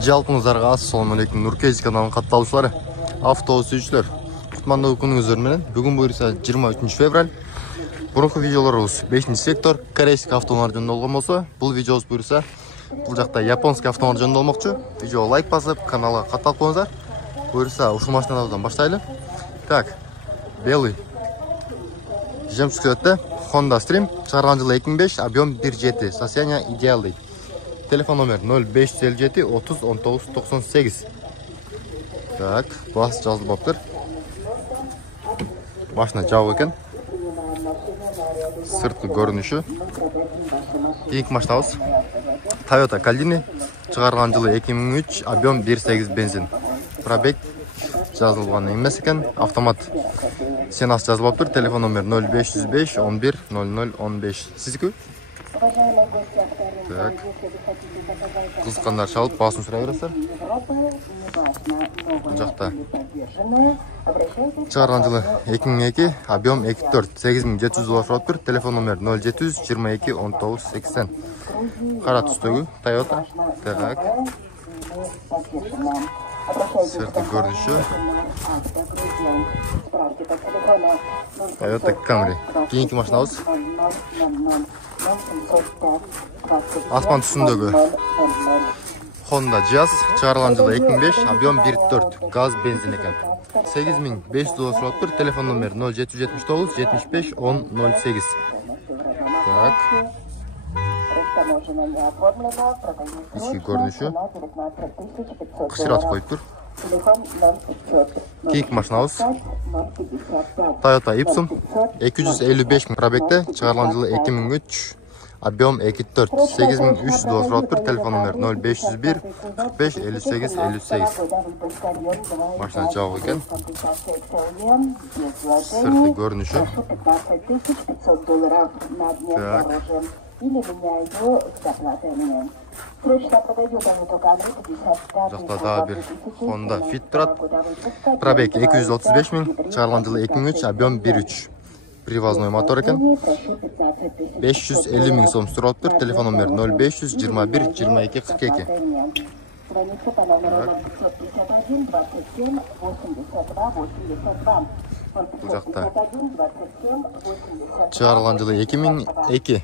Жалпыңыздарга ассаламу алейкум. Нуркейз каналынын катталуучулары, автобус сүйүүчүлөр. Кутмандуу күнүңүздөр менен. Бүгүн буюрса 23 февраль. Мурунку видеолорубуз 5-сектор корейский автоунаар жөнүндө болгон болсо, бул видеобуз буюрса бул жакта японский автоунаар жөнүндө болмокчу. Видеого лайк басып, каналга катталып коюңуздар. Буюрса ушул машиналардан баштайлы. Так, белый. Жемчугөттө Honda Stream, чыгарган жылы 2005, объем 1.7, состояние идеалдый. Телефон номер 0557 30 19 98. Так, бас жазылып болуптур. Машина жабык экен. Сырткы көрүнүшү. Кийинки машинабыз Toyota Caldini, чыгарган жылы 2003, объем 1.8 бензин. Пробег жазылган эмес экен, автомат. Сенас жазылып болуптур. Телефон номер 0505 11 00 15. Сиздики? Так. Кызыккандар чалып, басын сурай бересиздер. Бул жакта чыгарган жылы 2002, объем 2.4, 8700 доллар туруптур. Телефон номер 0700 22 19 80. Кара түстөгү Toyota. Так. Сырты көрүнүшү. Toyota Camry. Кийинки машинабыз асман түсүндөгү Honda Jazz, чыгарган жылы 2005, объем 1.4, газ бензин экен. 8500 доллар туруптур. Телефон номер 0779 75 10 08. Так. Ички көрүнүшү. Кычыратып коюптур. Кийинки машинабыз Toyota Ipsum, 255 000 пробегде, чыгарган жылы 2003, объем 2.4, 8300 доллар туруптур. Телефон номер 0501 45 58 58. Машина жабык экен. Сырты көрүнүшү. Так. Жакта дагы бир Honda Fit турат. Пробег 235 000, чыгарган жылы 2003, объем 1.3. Привозной мотор экен. 550 000 сом туруптур. Телефон номер 0500 21 22 42. Бул жакта чыгарган жылы 2002.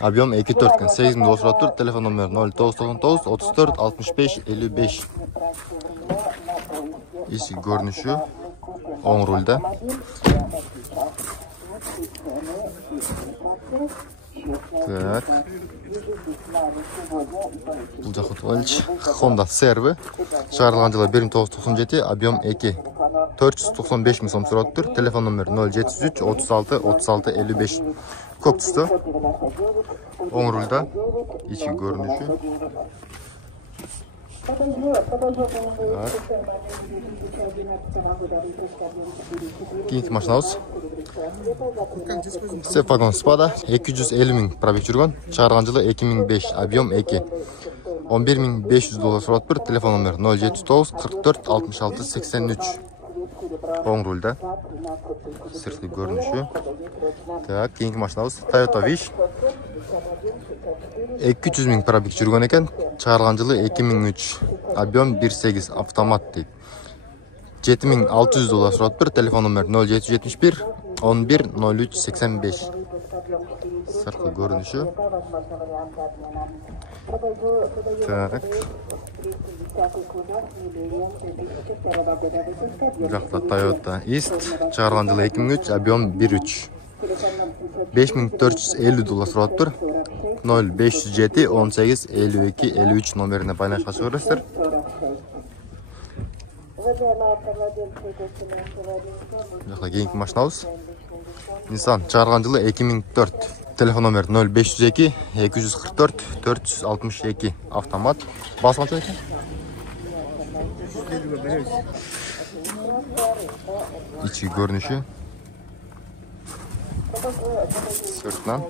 Объем 2.4, 8000 доллар туруптур. Телефон номер 0999 34 65 55. Ички көрүнүшү оң рульда. Так. Бул жакка тугайлычы. Honda Serve, чыгарылган жылы 1997, объем 2. 495 000 сом туруптур. Телефон номер 0703 36 36 55. Көк түстө. Оң рульда. Ички көрүнүшү. Кийинки машинабыз Sefagон Spada, 250 000 пробег жүргөн, чыгарган жылы 2005, объем 2. 11 500 доллар туруптур. Телефон номер 079 44 66 83. Оң рульда. Сырткы көрүнүшү. Так, кийинки машинабыз Toyota Wish, 200 000 пробег жүргөн экен, чыгарган жылы 2003, объем 1.8, автомат дейт. 7600 доллар туруптур. Телефон номер 0771 11 03 85. Сырткы көрүнүшү. Так. Жакта Toyota East, чыгарган жылы 2003, объем 1.3. 5450 доллар туруптур. 0507 18 52 53 номерине байланышка чыга бересиздер. Жакта кийинки машинабыз Nissan, чыгарган жылы 2004. Телефон номер 0502 244 462. Автомат. Басы канча экен? Ички көрүнүшү. Сыртынан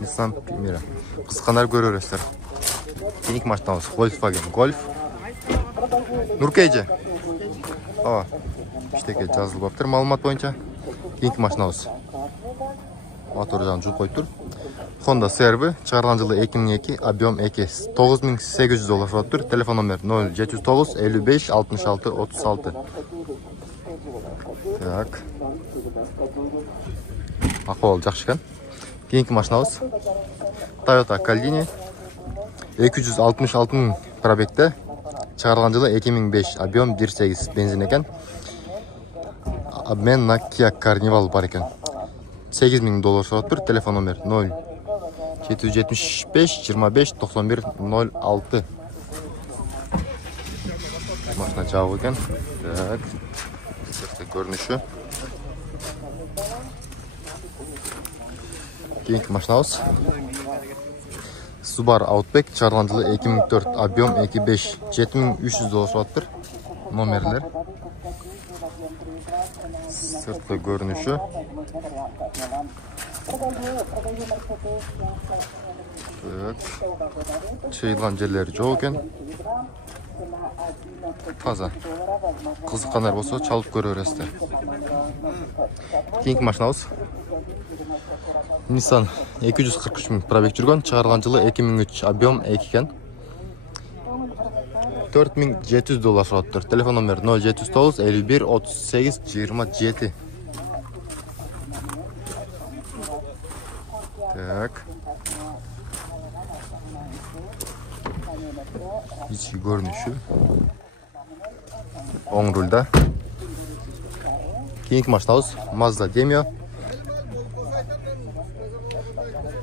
Nissan Primera. Кызыккандар көрө бересиздер. Кийинки машинабыз Volkswagen Golf. Нуркейже. Ооба. Иштеке жазылып болуптур маалымат боюнча. Кийинки машинабыз мотор жагын жууп коюптур. Honda CR-V, чыгарган жылы 2002, объем 2, $9800 турат тур. Телефон номер 0709 55 66 36. Так. Акыбал жакшы экен. Кийинки машинабыз Toyota Caldini 266 000 пробегте, чыгарган жылы 2005, объем 1.8, бензин экен. Обмен на Kia Carnival бар экен. $8000 сурап тур. Телефон номер 0775 25 91 06. Машина жабык экен. Так. Сыртқы көрүнүшү. Кийинки машинабыз Subaru Outback, чыгарган жылы 2004, объем 2.5, $7300 сурап тур. Номерлер. Сыртқы көрүнүшү. Так. Чыйылган жерлери жок экен. Таза. Кызыккандар болсо чалып көрө бересиздер. Кийинки машинабыз Nissan 243 000 пробег жүргөн, чыгарган жылы 2003, объем 2 экен. $4700 сурап тур. Телефон номер 0709 51 38 27. Так. İçi görünüşü. Оң рульда. Keyinki машинабыз Mazda Demio.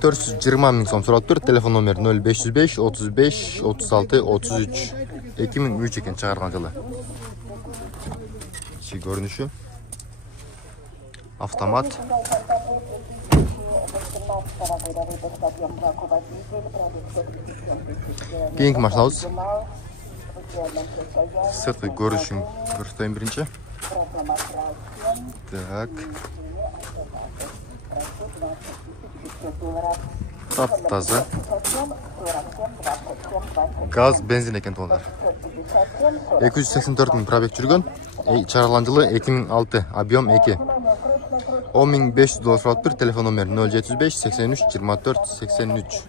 420 000 сом сурап тур. Телефон номер 0505 35 36 33. 2003 экен, чыгарган жылы. İçi görünüşü. Автомат. Keyinki машинабыз сыртқы көрүнүшүн көрсөтөйүн биринчи. Так. Таптаза. Газ, бензин экен тондар. 284 000 пробег жүргөн. Чыгарган жылы 2006, объем 2. $10500 сурап тур. Телефон номер 0705 83 24 83.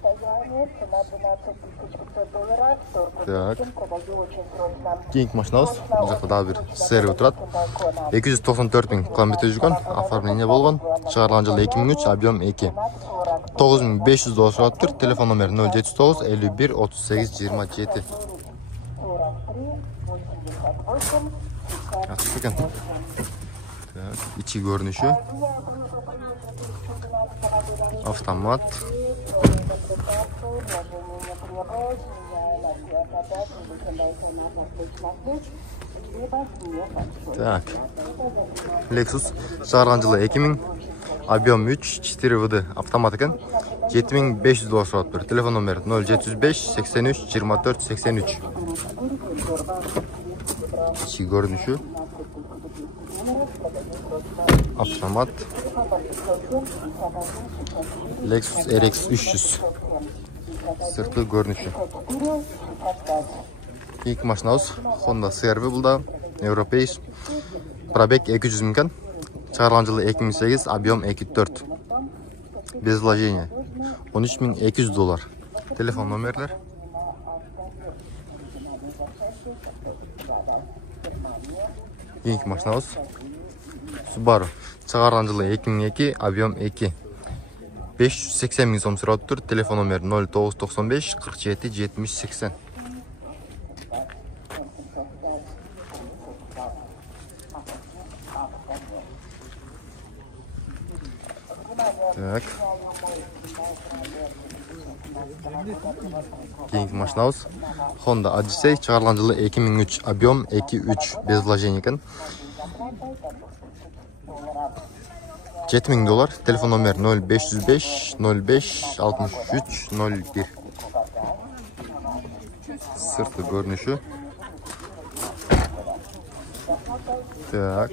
Так. Кийинки машинабыз бул жакта дагы бир сервис турат. 294 000 километр жүргөн, оформление болгон. Чыгарган жылы 2003, объем 2. $9500 сурап тур. Телефон номер 0709 51 38 27. Ачык экен. Так, içi görünüşü. Автомат. Так. Lexus, чыгарган жылы 2000, объем 3, 4 ВД, автомат экен. $7500 сурап тур. Телефон номер 0705 83 24 83. İçi görünüşü. Автомат. Lexus RX 300. Сыртқы көрүнүшү. Keyinki машинабыз Honda CR-V булда, европейс. Пробег 200 000 экен. Чыгарган жылы 2008, объем 2.4. Без вложения. $13200. Телефон номерлер. Keyinki машинабыз Subaru. Чыгарган жылы 2002, объем 2. 580 000 сом сурап тур. Телефон номер 0995 47 70 80. Так. Keyinki машинабыз Honda Odyssey, чыгарган жылы 2003, объем 2.3, без вложения экен. $7000. Телефон номер 0505 05 63 01. Сыртқы көрүнүшү. Так.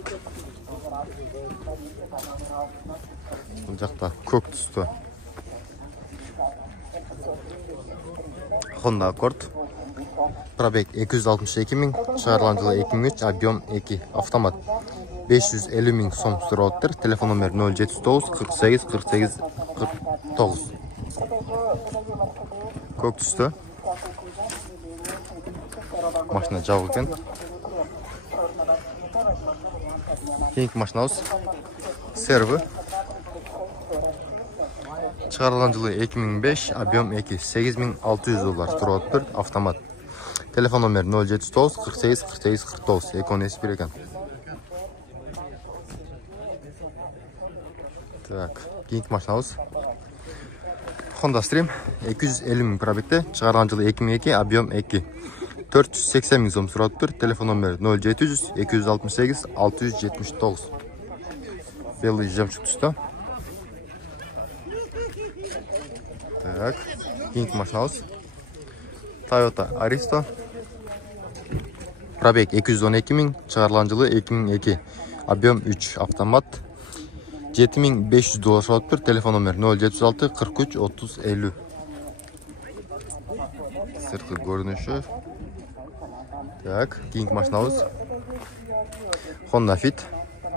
Бул жакта көк түстө Honda Accord. Пробег 262 000, чыгарган жылы 2003, объем 2, автомат. 550 000 сом сурап тур. Телефон номер 0709 48 48 49. Көк түсті. Машина жабық екен. Кейінгі машинамыз серві. Шығарылған жылы 2005, объем 2, $8600 тұрады тұр, автомат. Телефон номер 079 48 48 49, екон есі бір екен. Так, кейінгі машинамыз Honda Stream 250 000 пробегте, шығарған жылы 2002, объем 2, 480 000 сом тұрады тұр, телефон номер 0700 268 679. Белый жемчуг түсті. Так, кейінгі машинамыз Toyota Aristo. Пробег 212 000, шығарылған жылы 2002, объем 3, автомат. $7500 тұрады тұр, телефон номер 076 43 30 50. Сыртқы көрініші. Так, кейінгі машинамыз Honda Fit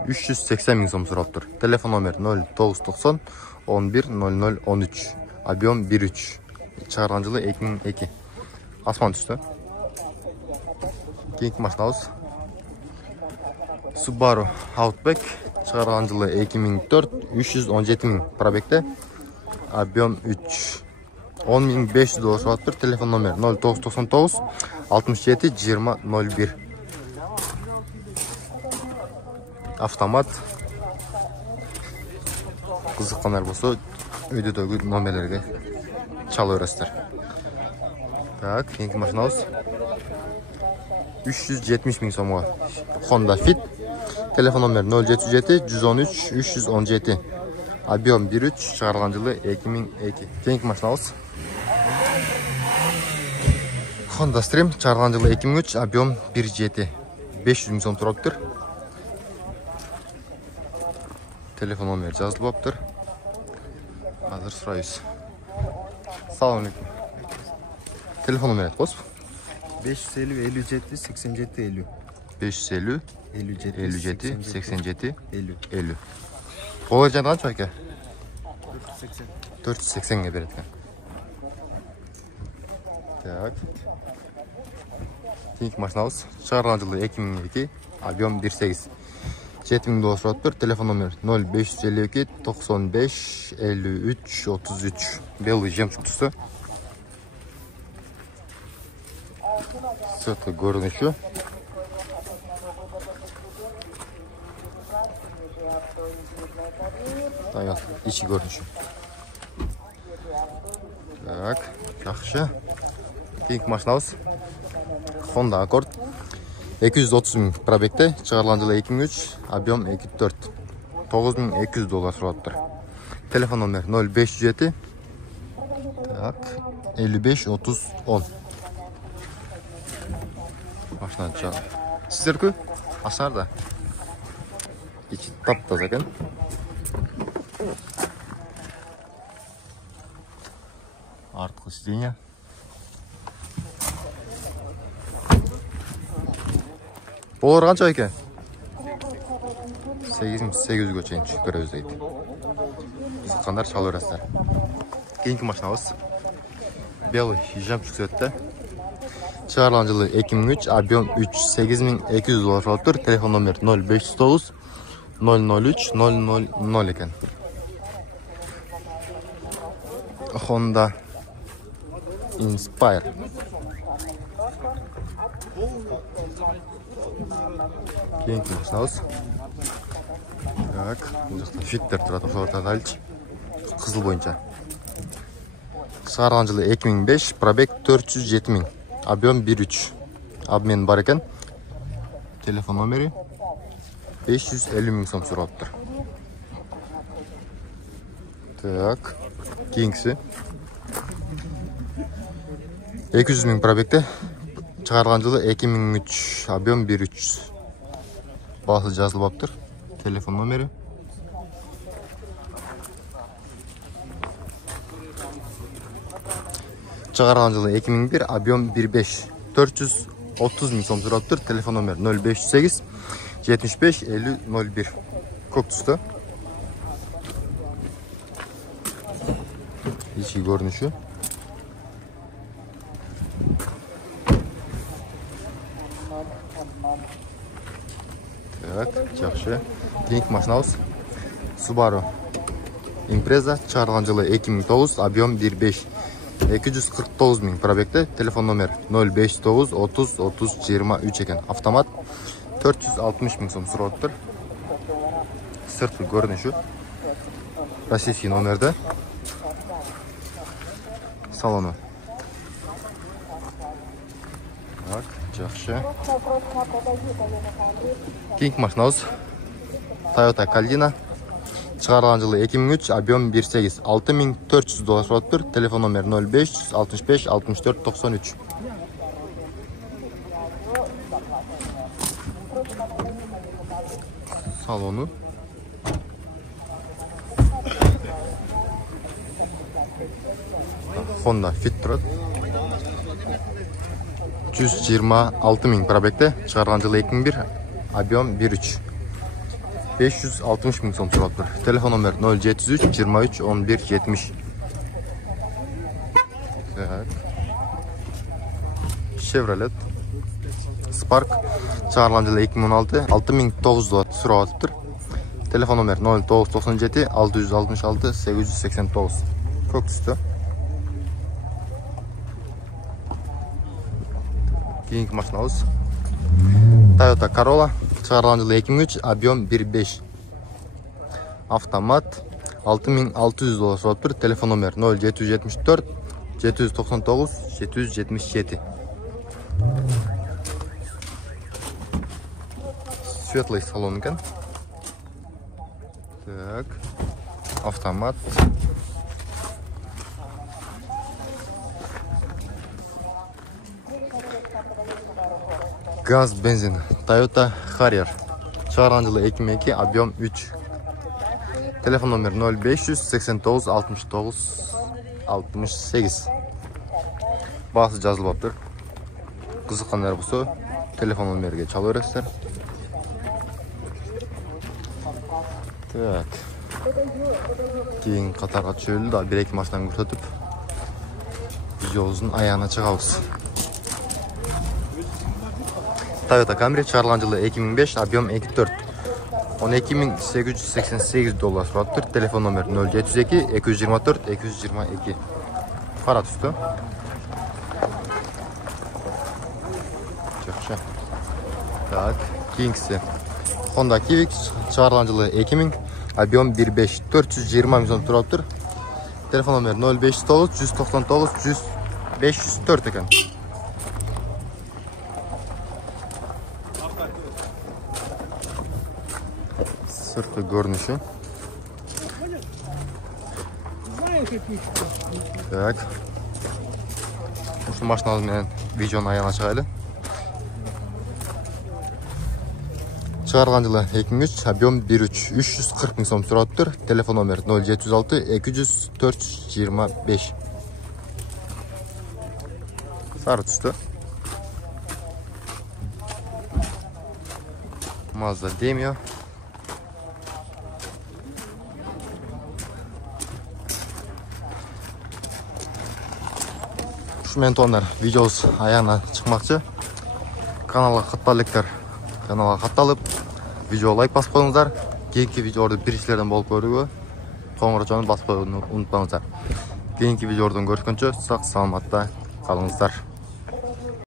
380 000 сом тұрады тұр, телефон номер 0990 11 00 13, объем 1.3, шығарған жылы 2002. Асман түсті. Кейінгі машинамыз Subaru Outback, шығарған жылы 2004, 317 000 пробегте, объем 3, $10 500 тұрады тұр, телефон номер 0999 67 20 01. Автомат. Қызыққандар болса, өйдегі номерлерге чалы өрестер. Так, кейінгі машинамыз 370 000 сомға Honda Fit, телефон номер 077 113 317, объем 1.3, шығарылған жылы 2002. Кейінгі машинамыз Honda Stream, шығарылған жылы 2003, объем 1.7, 500 000 сом тұрады тұр. Телефон номер жазылып тұр. Қазір сұрайыз. Салам алейкум. Телефон номер айт қос. 550 57 87 50. 550 57 87 50. Қолай жан қанша әке? 480-ге береді. Так. Кейінгі машинамыз шығарылған жылы 2002, объем 1.8, $7000 тұрады тұр, телефон номер 0552 95 53 33. Белый жемчуг түсті. Сыртқы көрініші. İçi görünüşü. Так, жақсы. Кейінгі машинамыз Honda Accord 230 000 пробегте, шығарылған жылы 2003, объем 2.4, $9200 тұрады тұр. Телефон номер 0507 55 30 10. Машина жағы. Сіздер көй? Асарда. İçi taptazа екен. Артқы сиденье. Олар қанша екен? 800-ге чейін түсіп көреміз дейді. Қызыққандар шал өрестер. Кейінгі машинамыз белый жемчуг цветті. Шығарылған жылы 2003, объем 3, $8200 тұрады тұр, телефон номер 0509 003 000 екен. Honda Inspire. Кейінгі машинамыз. Так, бұл жақта фиттер тұрады, солардан әлчі. Қызыл бойынша. Шығарылған жылы 2005, пробег 407 000, объем 1.3. Обмен бар екен. Телефон номері 550 000 сом тұрады тұр. Так, кейінгісі 200 000 пробегте, шығарылған жылы 2003, объем 1.3. Басы жазылып тұр. Телефон номері. Шығарылған жылы 2001, объем 1.5, 430 000 сом тұрады тұр. Телефон номер 0508 75 50 01. Көк түсті. içki görünüşü. Так, жақсы. Кийинки машинабыз Subaru Impreza, чыгарылган жылы 2009, объем 1.5. 249 000 пробегте. Телефон номер 059 30 30 23 экен. Автомат 460 000 сом сурап атыптыр. Сырткы көрүнүшү российский номерде. Салону. Так, жақсы. Кийинки машинабыз Toyota Caldina. Çıkarılan жылы 2003, объем 1.8, $6400 сурап атыптыр. Телефон номер 05 65 64 93. Салону. Honda Fit турат. 126 000 пробегте. Çıkarılan жылы 2001, объем 1.3. 560 000 сом сурап атыптыр. Телефон номер 073 23 11 70. Так. Chevrolet Spark. Çıkarılan жылы 2016, $6900 сурап атыптыр. Телефон номер 0997 666 889. Көк түстө. Кийинки машинабыз Toyota Corolla. Çıkarılan жылы 2003, объем 1.5. Автомат $6600 сурап атыптыр. Телефон номер 0774 799 777. Светлый салон екен. Так. Автомат. Газ, бензин. Toyota Harrier. Çıkarılan жылы 2002, объем 3. Telefon номер 0589 69 68. Басы жазылып атыптыр. Кызыккандар болсо телефон номерге чала бересиздер. Так. Кийин катарга түшөлү да бир эки машинаны көрсөтүп видеобуздун аягына чыгабыз. Toyota Camry çıkarılan жылы 2005, объем 2.4. $12.888 сурап атыптыр. Телефон номер 072 224 222. Кара түстө. Жакшы. Так, кийинкиси Honda Civic çıkarılan жылы 2000, объем 1.5, 420 000 сом турап атыптыр. Телефон номер 059 199 100 504 экен. Сырткы көрүнүшү. Так. Ушул машинабыз менен видеонун аягына чыгайлы. Çıkarılan жылы 2003, объем 1.3, 340 000 сом сурап атыптыр. Телефон номер 076 200 425. Сары түстө. Mazda Demio. Ушумен тондар видеобуз аягына чыкмакчы. Каналга катталып электер. Каналга катталып, видео лайк басып коюңуздар. Кийинки видеолорду биринчилерден болуп көрүүгө коңгурачууну басып коюуну унутпаңыздар. Кийинки видеолордон көрүшкөнчө сак саламатта калыңыздар.